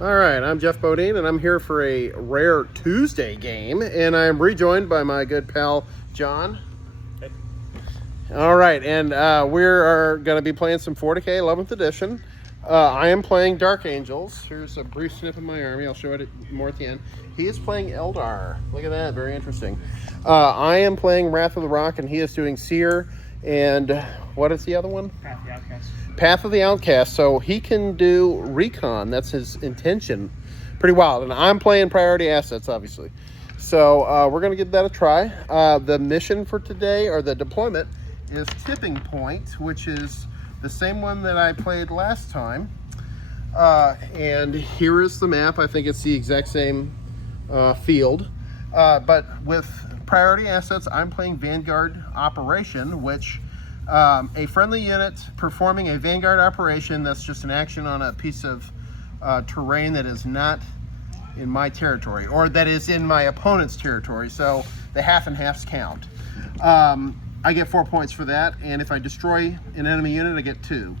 All right, I'm Jeff Bodine, and I'm here for a Rare Tuesday game, and I'm rejoined by my good pal, John. Hey. All right, and we are going to be playing some 40K 11th edition. I am playing Dark Angels. Here's a brief snip of my army. I'll show it more at the end. He is playing Eldar. Look at that, very interesting. I am playing Wrath of the Rock, and he is doing Seer, and what is the other one? Path of the Outcast. Path of the Outcast, so he can do recon. That's his intention. Pretty wild. And I'm playing priority assets, obviously. So we're going to give that a try. The mission for today, or the deployment, is Tipping Point, which is the same one that I played last time. And here is the map. I think it's the exact same field. But with priority assets, I'm playing Vanguard Operation, which... a friendly unit performing a Vanguard operation that's just an action on a piece of terrain that is not in my territory, or that is in my opponent's territory, so the half and halves count. I get 4 points for that, and if I destroy an enemy unit, I get 2.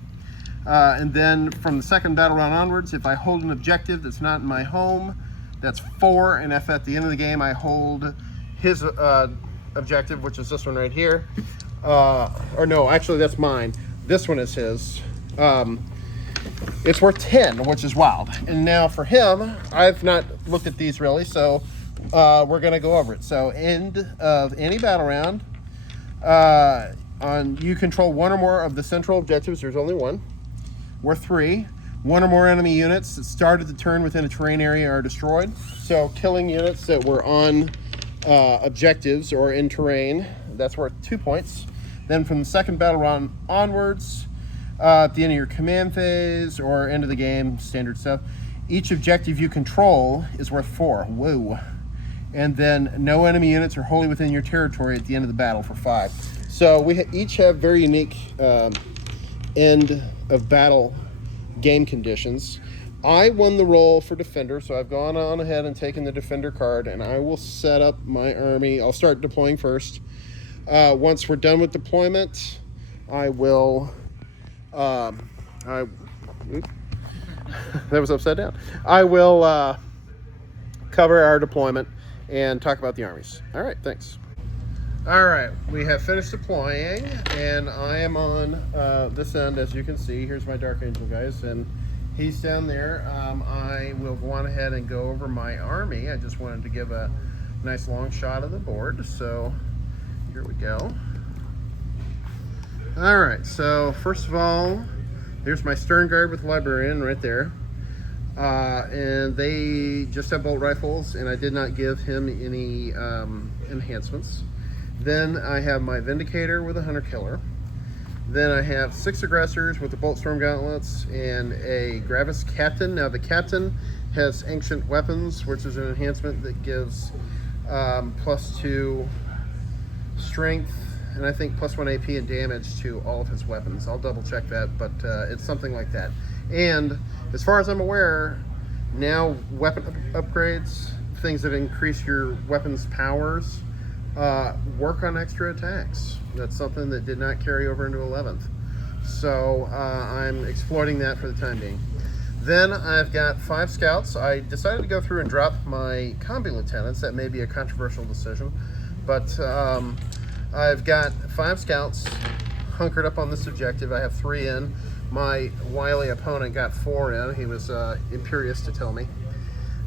And then from the second battle round onwards, if I hold an objective that's not in my home, that's 4, and if at the end of the game I hold his objective, which is this one right here, or no, actually that's mine. This one is his. It's worth 10, which is wild. And now for him, I've not looked at these really, so we're going to go over it. So end of any battle round, you control one or more of the central objectives. There's only one. Worth 3. One or more enemy units that started the turn within a terrain area are destroyed. So killing units that were on objectives or in terrain, that's worth 2 points. Then from the second battle round onwards, at the end of your command phase or end of the game, standard stuff, each objective you control is worth 4. Whoa. And then no enemy units are wholly within your territory at the end of the battle for 5. So we each have very unique end of battle game conditions. I won the role for defender, so I've gone on ahead and taken the defender card, and I will set up my army. I'll start deploying first. Once we're done with deployment, I will, that was upside down. I will cover our deployment and talk about the armies. All right, thanks. All right, we have finished deploying, and I am on this end, as you can see. Here's my Dark Angel guys, and he's down there. I will go on ahead and go over my army. I just wanted to give a nice long shot of the board, so here we go. All right, so first of all, there's my Stern Guard with Librarian right there. And they just have bolt rifles, and I did not give him any enhancements. Then I have my Vindicator with a Hunter Killer. Then I have 6 aggressors with the Bolt Storm Gauntlets and a Gravis Captain. Now the Captain has Ancient Weapons, which is an enhancement that gives +2 strength, and I think +1 AP and damage to all of his weapons. I'll double check that, but it's something like that. And as far as I'm aware, now weapon upgrades, things that increase your weapons powers, work on extra attacks. That's something that did not carry over into 11th. So I'm exploiting that for the time being. Then I've got 5 scouts. I decided to go through and drop my combi lieutenants. That may be a controversial decision, but I've got 5 scouts hunkered up on this objective. I have 3 in. My wily opponent got 4 in. He was imperious to tell me.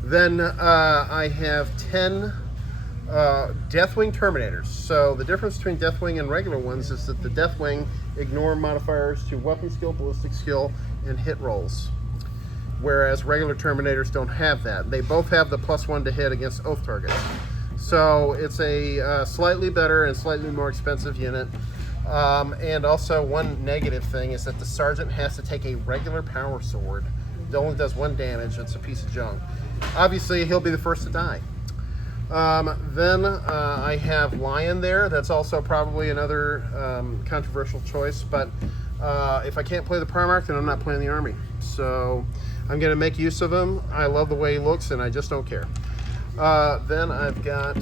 Then I have 10 Deathwing Terminators. So the difference between Deathwing and regular ones is that the Deathwing ignore modifiers to weapon skill, ballistic skill, and hit rolls, whereas regular Terminators don't have that. They both have the +1 to hit against oath targets. So it's a slightly better and slightly more expensive unit. And also one negative thing is that the Sergeant has to take a regular power sword. It only does 1 damage. It's a piece of junk. Obviously, he'll be the first to die. Then I have Lion there. That's also probably another controversial choice, but if I can't play the Primarch, then I'm not playing the army. So I'm going to make use of him. I love the way he looks, and I just don't care. Then I've got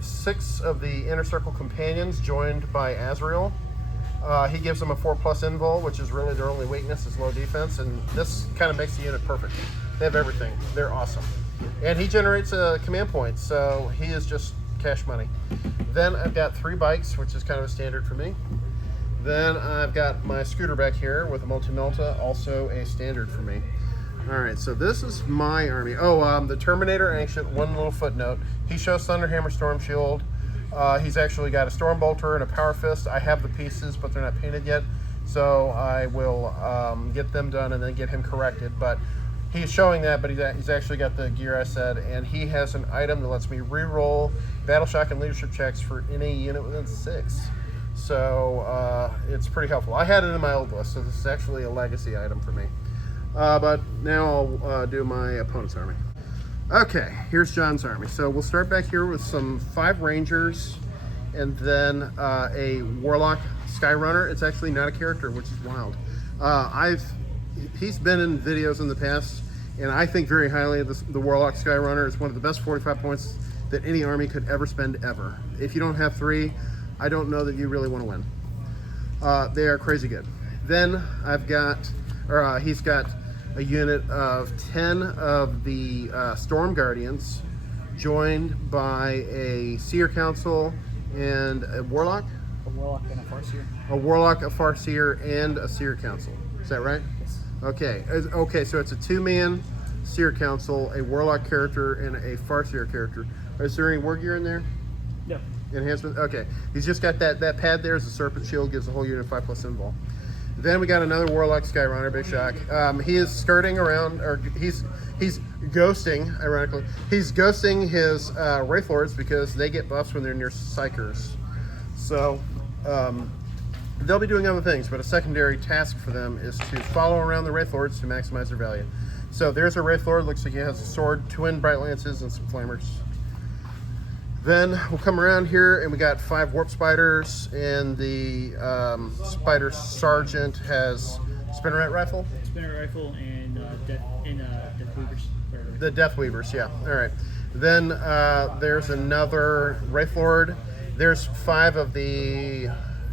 6 of the Inner Circle Companions joined by Azrael. He gives them a 4+ invul, which is really their only weakness is low defense, and this kind of makes the unit perfect. They have everything. They're awesome. And he generates a command point, so he is just cash money. Then I've got 3 bikes, which is kind of a standard for me. Then I've got my scooter back here with a multi-melta, also a standard for me. All right, so this is my army. Oh, the Terminator Ancient, one little footnote. He shows Thunderhammer Storm Shield. He's actually got a Storm Bolter and a Power Fist. I have the pieces, but they're not painted yet. So I will get them done and then get him corrected. But he's showing that, but he's actually got the gear I said. And he has an item that lets me re-roll Battle Shock and Leadership checks for any unit within 6. So it's pretty helpful. I had it in my old list, so this is actually a legacy item for me. But now I'll do my opponent's army. Okay, here's John's army. So we'll start back here with some 5 Rangers and then a Warlock Skyrunner. It's actually not a character, which is wild. He's been in videos in the past, and I think very highly of the Warlock Skyrunner. It's one of the best 45 points that any army could ever spend ever. If you don't have 3, I don't know that you really want to win. They are crazy good. Then he's got a unit of 10 of the Storm Guardians, joined by a Seer Council and a Warlock. A Warlock and a Farseer. A Warlock, a Farseer, and a Seer Council. Is that right? Yes. Okay. Okay, so it's a 2-man Seer Council, a Warlock character, and a Farseer character. Is there any war gear in there? No. Enhancement? Okay. He's just got that pad there as a Serpent Shield, gives the whole unit 5+ invul. Then we got another Warlock Skyrunner, big shock. He is skirting around, or he's ghosting, ironically. He's ghosting his Wraith Lords because they get buffs when they're near Psychers. So they'll be doing other things, but a secondary task for them is to follow around the Wraith Lords to maximize their value. So there's a Wraith Lord, looks like he has a sword, twin Bright Lances, and some Flamers. Then we'll come around here and we got 5 Warp Spiders, and the Spider Sergeant has Spinneret Rifle. Spinneret Rifle and Death Weavers. The Death Weavers, yeah. All right. Then there's another Wraith Lord. There's 5 of the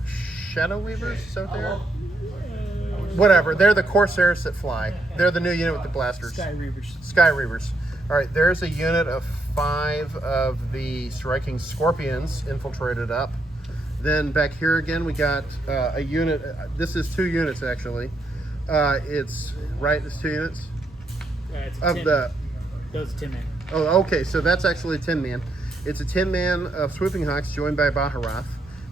Shadow Weavers, is that what they are? Whatever. They're the Corsairs that fly. They're the new unit with the blasters. Sky Reavers. Sky Reavers. All right, there's a unit of 5 of the Striking Scorpions infiltrated up. Then back here again, we got a unit. This is 2 units actually. It's 2 units. It's a of 10. the. No, it's a 10-man. Oh, okay, so that's actually a 10-man. It's a 10-man of Swooping Hawks joined by Baharath.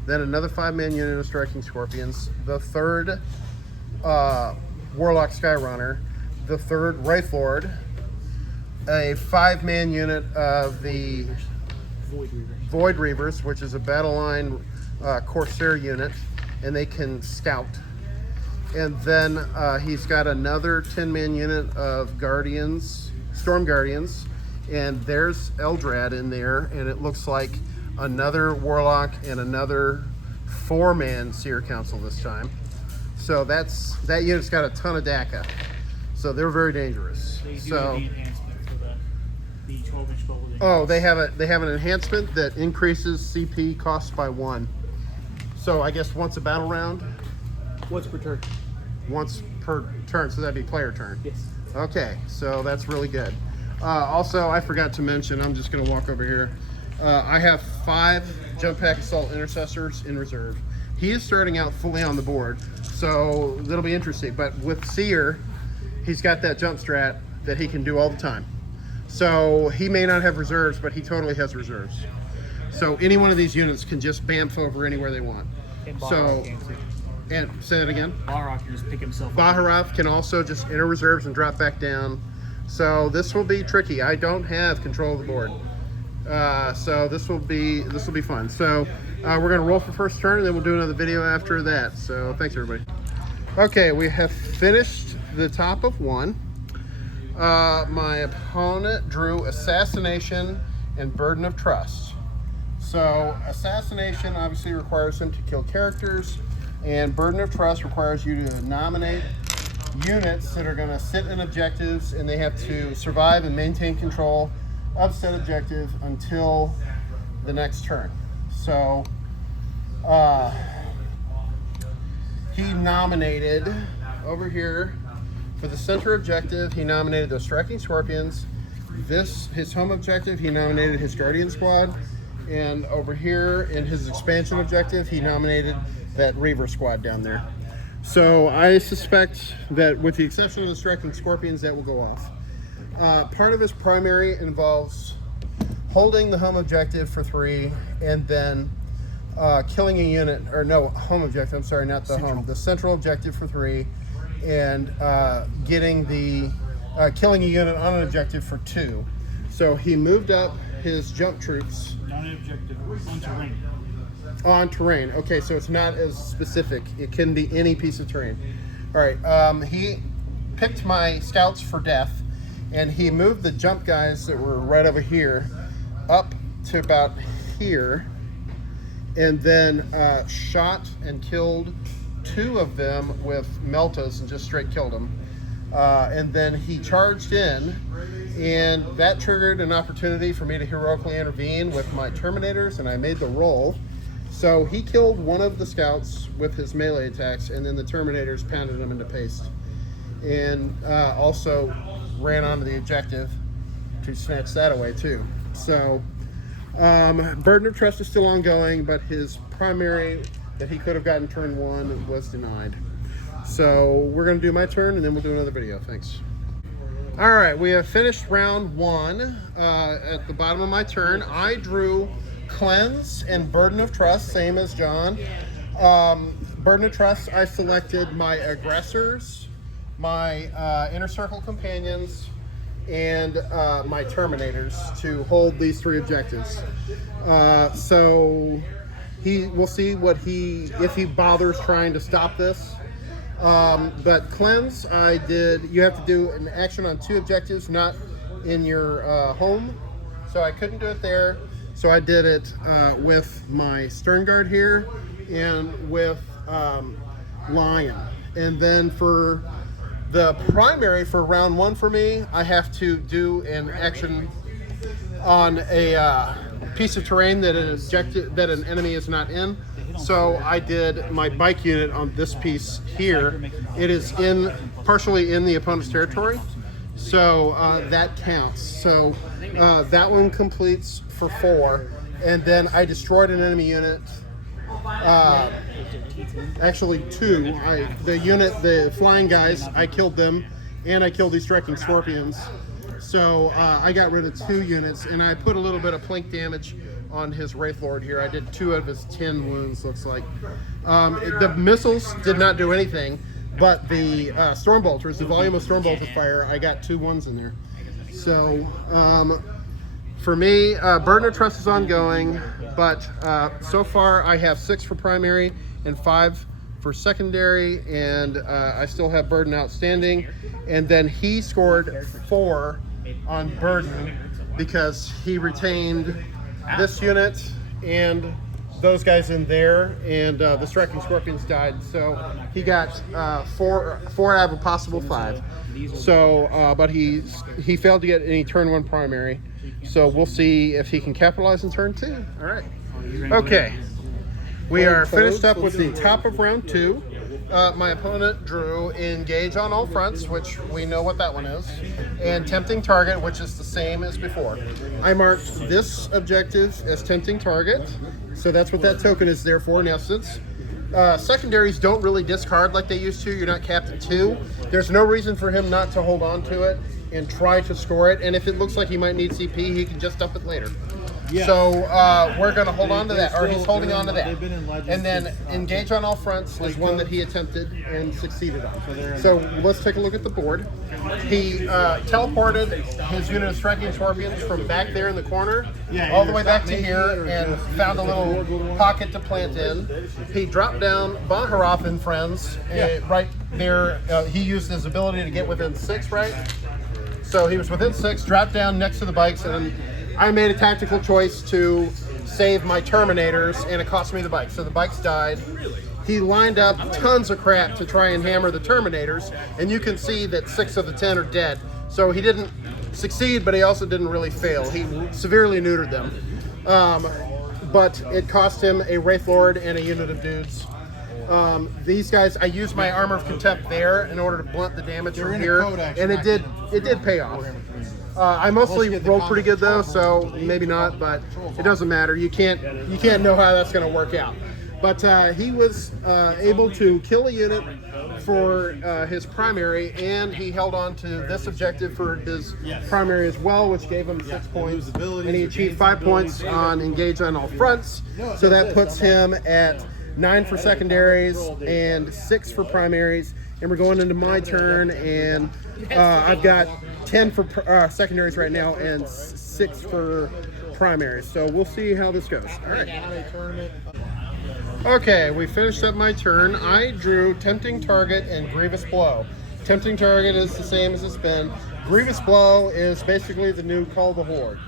Then another 5-man unit of Striking Scorpions. The 3rd Warlock Skyrunner. The 3rd Wraith Lord. A 5-man unit of the Void Reavers, which is a battle line Corsair unit, and they can scout. And then he's got another 10-man unit of Guardians, Storm Guardians, and there's Eldrad in there, and it looks like another Warlock and another 4-man Seer Council this time. So that unit's got a ton of DACA. So they're very dangerous. They do have the enhancement for the 12-inch bubble. Oh, they have an enhancement that increases CP costs by 1. So I guess once a battle round. Once per turn. Once per turn, so that'd be player turn. Yes. Okay, so that's really good. Also, I forgot to mention, I'm just going to walk over here. I have 5 Jump Pack Assault Intercessors in reserve. He is starting out fully on the board, so that'll be interesting. But with Seer, he's got that jump strat that he can do all the time. So he may not have reserves, but he totally has reserves. So any one of these units can just bamf over anywhere they want. And So, and say that again. Baharath can just pick himself up. Baharath can also just enter reserves and drop back down. So this will be tricky. I don't have control of the board. So this will be fun. So we're gonna roll for first turn, and then we'll do another video after that. So thanks everybody. Okay, we have finished the top of 1. My opponent drew Assassination and Burden of Trust. So Assassination obviously requires him to kill characters, and Burden of Trust requires you to nominate units that are going to sit in objectives, and they have to survive and maintain control of said objective until the next turn. So he nominated over here for the center objective. He nominated those striking scorpions. His home objective, he nominated his guardian squad, and over here in his expansion objective, he nominated that Reaver squad down there. So I suspect that with the exception of the striking scorpions, that will go off. Part of his primary involves holding the home objective for 3 and then killing a unit, or no, home objective, I'm sorry, not the home, the central objective for 3, and getting the, killing a unit on an objective for 2. So he moved up his jump troops. Not an objective, on terrain. On terrain. Okay, so it's not as specific. It can be any piece of terrain. All right, he picked my scouts for death, and he moved the jump guys that were right over here up to about here, and then shot and killed 2 of them with meltas and just straight killed them. And then he charged in, and that triggered an opportunity for me to heroically intervene with my Terminators, and I made the roll. So he killed one of the scouts with his melee attacks, and then the Terminators pounded him into paste. And also ran onto the objective to snatch that away too. So Burden of Trust is still ongoing, but his primary that he could have gotten turn 1 was denied. So we're going to do my turn, and then we'll do another video. Thanks. All right, we have finished round 1. At the bottom of my turn, I drew Cleanse and Burden of Trust, same as John. Burden of Trust, I selected my aggressors, my Inner Circle companions, and my Terminators to hold these 3 objectives. So we'll see if he bothers trying to stop this. But Cleanse, you have to do an action on 2 objectives, not in your home. So I couldn't do it there. So I did it with my Stern Guard here and with Lion. And then for the primary for round 1 for me, I have to do an action on a piece of terrain that an enemy is not in. So I did my bike unit on this piece here. It is partially in the opponent's territory, so that counts. So that one completes for 4, and then I destroyed an enemy unit. Actually 2. The flying guys, I killed them, and I killed these striking scorpions. So I got rid of 2 units, and I put a little bit of plink damage on his Wraith Lord here. I did 2 of his 10 wounds, looks like. The missiles did not do anything, but the Storm Bolters, the volume of Storm Bolter fire, I got 2 ones in there. So for me, Burden of Trust is ongoing, but so far I have 6 for primary and 5 for secondary, and I still have Burden outstanding. And then he scored 4 on Burden because he retained this unit and those guys in there, and the striking scorpions died. So he got 4 out of a possible 5. So, but he failed to get any turn 1 primary. So we'll see if he can capitalize in turn 2. All right. Okay. We are finished up with the top of round 2. My opponent drew Engage on All Fronts, which we know what that one is, and Tempting Target, which is the same as before. I marked this objective as Tempting Target, so that's what that token is there for. Now, since secondaries don't really discard like they used to, you're not capped at 2, there's no reason for him not to hold on to it and try to score it, and if it looks like he might need CP, he can just dump it later. Yeah. So we're going to hold on to that, or he's holding on to that. And then Engage on All Fronts is one that he attempted and succeeded on. So let's take a look at the board. He teleported his unit of striking scorpions from back there in the corner all the way back to here and found a little pocket to plant in. He dropped down Baharaf and friends right there. He used his ability to get within 6, right? So he was within 6, dropped down next to the bikes, and I made a tactical choice to save my Terminators, and it cost me the bike. So the bikes died. He lined up tons of crap to try and hammer the Terminators, and you can see that 6 of the 10 are dead. So he didn't succeed, but he also didn't really fail. He severely neutered them. But it cost him a Wraith Lord and a unit of dudes. These guys, I used my Armor of Contempt there in order to blunt the damage They're from in a here, code, actually, and not it did pay off. Warhammer community. I mostly Unless you get the rolled pretty good though, control so maybe not, but it doesn't matter. You can't know how that's going to work out. But he was able to kill a unit for his primary, and he held on to this objective for his primary as well, which gave him 6 points. And he achieved 5 points on engage on all fronts, so that puts him at 9 for secondaries and 6 for primaries. And we're going into my turn, and I've got 10 for secondaries right now and 6 for primaries. So we'll see how this goes. All right. Okay, we finished up my turn. I drew Tempting Target and Grievous Blow. Tempting Target is the same as it's been. Grievous Blow is basically the new Call the Horde.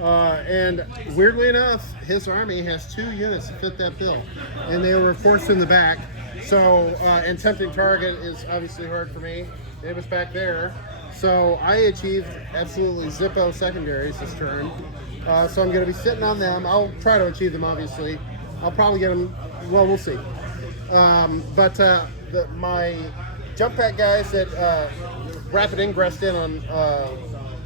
And weirdly enough, his army has 2 units to fit that bill. And they were forced in the back. So, and Tempting Target is obviously hard for me. It was back there. So I achieved absolutely zippo secondaries this turn. So I'm going to be sitting on them. I'll try to achieve them, obviously. I'll probably get them, well, we'll see. My jump pack guys that rapid ingressed in on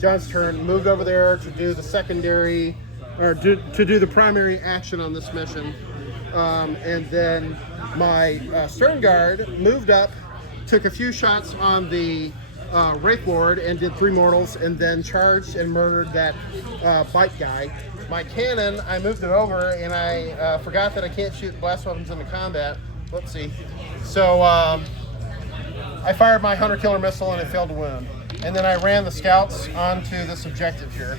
John's turn moved over there to do the secondary, or to do the primary action on this mission. And then my Stern Guard moved up, took a few shots on the Wraith Lord and did 3 mortals, and then charged and murdered that bite guy. My cannon, I moved it over, and I forgot that I can't shoot blast weapons into combat. Whoopsie. So I fired my Hunter Killer Missile, and it failed to wound. And then I ran the scouts onto this objective here.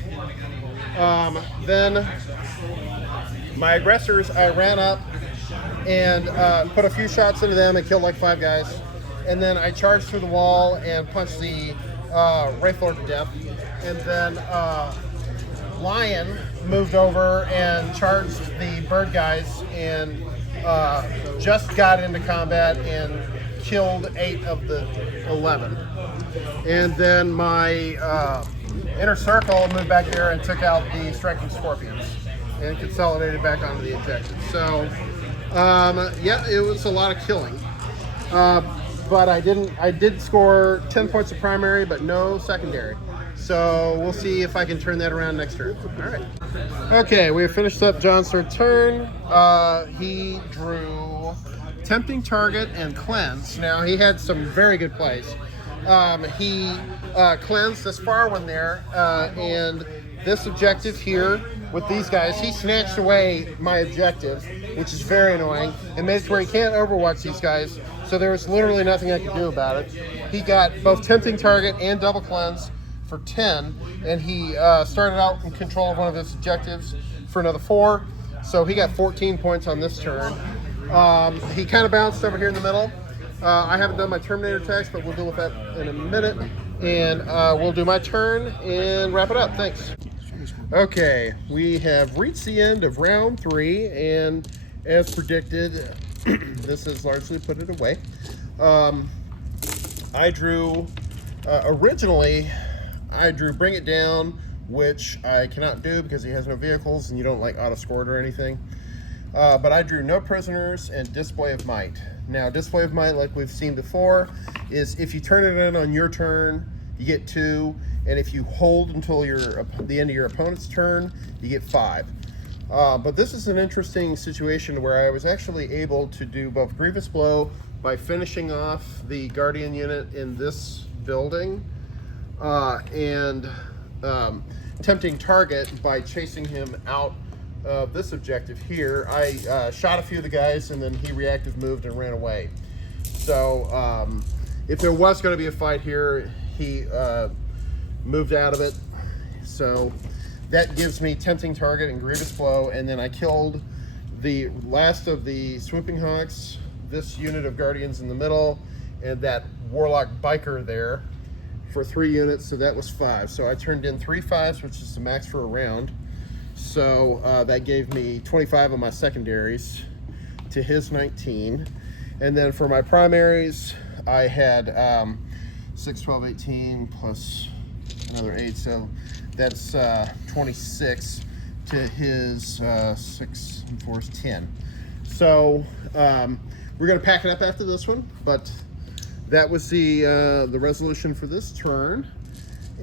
Then my aggressors, I ran up and put a few shots into them and killed like 5 guys. And then I charged through the wall and punched the Wraith Lord to death. And then Lion moved over and charged the bird guys and just got into combat and killed 8 of the 11. And then my inner circle moved back there and took out the striking scorpions and consolidated back onto the objective. So yeah, it was a lot of killing. But I did score 10 points of primary, but no secondary. So we'll see if I can turn that around next turn. All right. Okay, we have finished up John's third turn. He drew Tempting Target and Cleanse. Now, he had some very good plays. He cleansed this far one there, and this objective here with these guys, he snatched away my objective, which is very annoying, and made it to where he can't overwatch these guys, so there was literally nothing I could do about it. He got both Tempting Target and Double Cleanse for 10, and he started out in control of one of his objectives for another 4, so he got 14 points on this turn. He kind of bounced over here in the middle. I haven't done my Terminator attacks, but we'll deal with that in a minute, and we'll do my turn and wrap it up. Thanks. Okay, we have reached the end of round 3, and as predicted, this has largely put it away. I drew, originally, I drew Bring It Down, which I cannot do because he has no vehicles and you don't like auto-scored or anything. But I drew No Prisoners and Display of Might. Now, Display of Might, like we've seen before, is if you turn it in on your turn, you get 2, and if you hold until the end of your opponent's turn, you get 5. But this is an interesting situation where I was actually able to do both Grievous Blow by finishing off the Guardian unit in this building, and Tempting Target by chasing him out of this objective here. I shot a few of the guys, and then he reactive moved and ran away. So if there was going to be a fight here, he moved out of it. So that gives me Tempting Target and Grievous Blow, and then I killed the last of the Swooping Hawks, this unit of Guardians in the middle, and that Warlock Biker there for 3 units, so that was 5. So I turned in 3 5s, which is the max for a round. So that gave me 25 of my secondaries to his 19. And then for my primaries, I had 6, 12, 18 plus another 8, so that's 26 to his 6 and 4 is 10. So We're gonna pack it up after this one, but that was the resolution for this turn.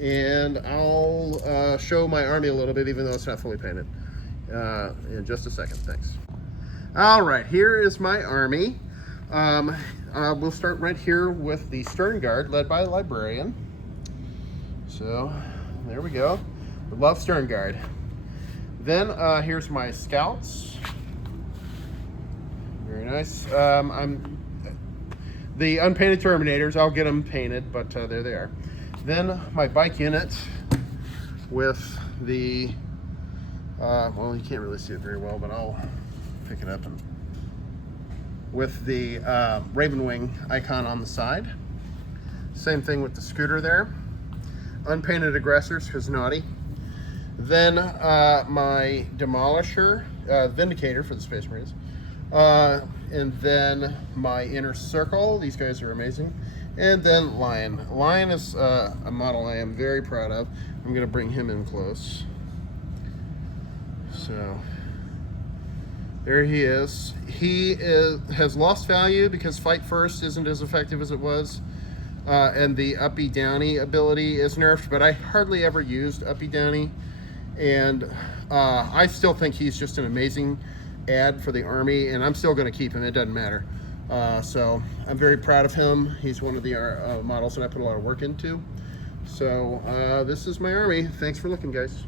And I'll show my army a little bit, even though it's not fully painted, in just a second. Thanks. All right, here is my army. We'll start right here with the Stern Guard, led by a librarian. So there we go. We love Stern Guard. Then here's my scouts. Very nice. The unpainted Terminators, I'll get them painted, but there they are. Then my bike unit with the, well, you can't really see it very well, but I'll pick it up, and with the Raven Wing icon on the side. Same thing with the scooter there. Unpainted Aggressors, because naughty. Then my Demolisher, Vindicator for the Space Marines. And then my Inner Circle, these guys are amazing. And then Lion. Lion is a model I am very proud of. I'm gonna bring him in close. So there he is. He has lost value because Fight First isn't as effective as it was. And the Uppy Downy ability is nerfed, but I hardly ever used Uppy Downy. And I still think he's just an amazing add for the army, and I'm still going to keep him. It doesn't matter. So I'm very proud of him. He's one of the models that I put a lot of work into. So this is my army. Thanks for looking, guys.